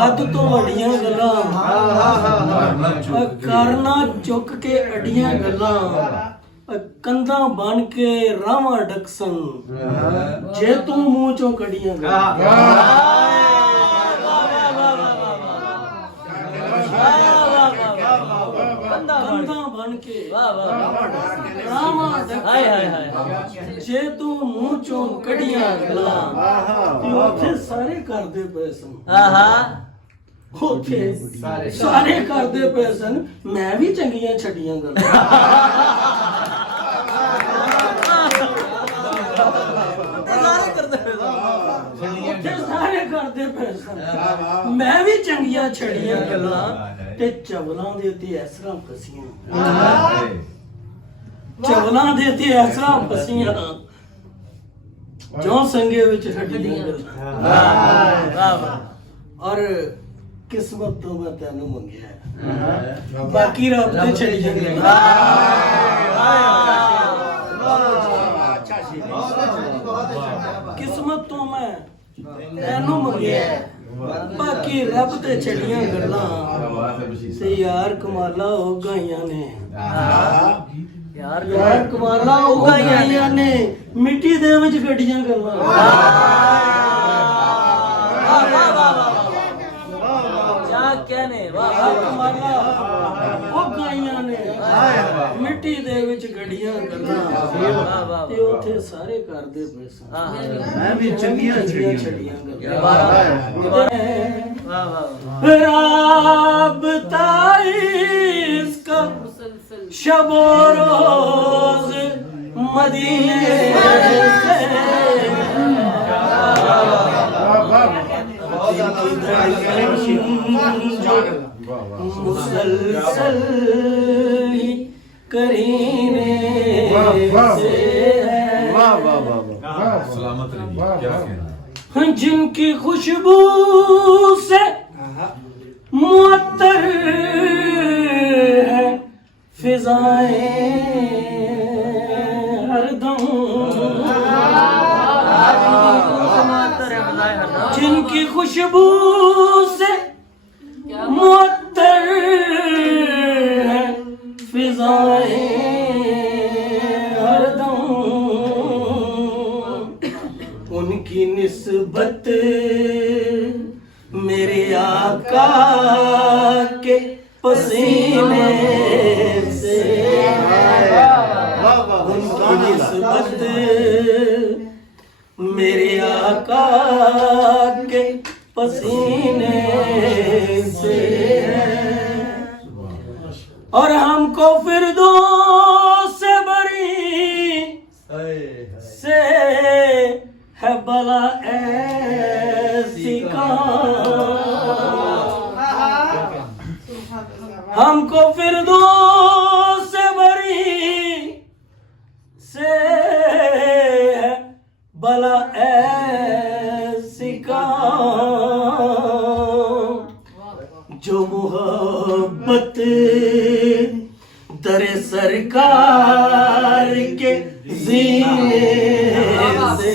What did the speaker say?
कद तो वड्डियां गल्लां करना चुक के अड्डियां गल्लां कंधा बन के रावां डकसन जे तू मूंह चों कड्डियां कंधा बन के रावां डकसन जे तू मूंह चों कड्डियां गल्लां उत्थे सारे करदे पए सन ਉੱਥੇ ਸਾਰੇ ਕਰਦੇ ਪਏ ਸਨ ਮੈਂ ਵੀ ਚੰਗੀਆਂ ਛੱਡੀਆਂ ਗੱਲਾਂ ਉੱਥੇ ਸਾਰੇ ਕਰਦੇ ਪਏ ਸਨ ਮੈਂ ਵੀ ਚੰਗੀਆਂ ਛੱਡੀਆਂ ਗੱਲਾਂ ਤੇ ਚਵਲਾਂ ਦੇ ਉੱਤੇ ਐਸਰਾ ਫਸੀਆਂ ਚਵਲਾਂ ਦੇ ਉੱਤੇ ਐਸਰਾ ਫਸੀਆਂ ਜੋ ਸੰਗੇ ਵਿੱਚ ਹੱਡੀਆਂ ਗੱਲਾਂ ਔਰ किस्मत तो मैं तेनू मंगिया बाकी रब ते छड़ी जांगे किस्मत तो मैं तेनू मंगिया बाकी रब ते छड़ियां गल्लां ते यार कमाला हो गईयां ने यार कमाला हो गईयां ने मिट्टी दे विच गड्डियां गल्लां मिट्टी दे विच गड्डियां गल्लां ते उत्थे सारे करदे पए सन मैं भी चंगियां छड़ियां गल्लां राबता इसका शबो रोज मदीने मुसलसल करीने से सलामत रहिए क्या कहना जिनकी खुशबू से मुअत्तर है फिजाएं हरदम जिनकी खुशबू से मुअत्तर है फिजाएं हरदम उनकी निस्बत मेरे आका के पसीने से उनकी निस्बत मेरे आका के पसीने से और हमको फिरदौस से बरी से है बला ऐसी हमको फिरदौस से बरी से है बला ऐसी जो मोहब्बत दर सरकार के ज़ीने से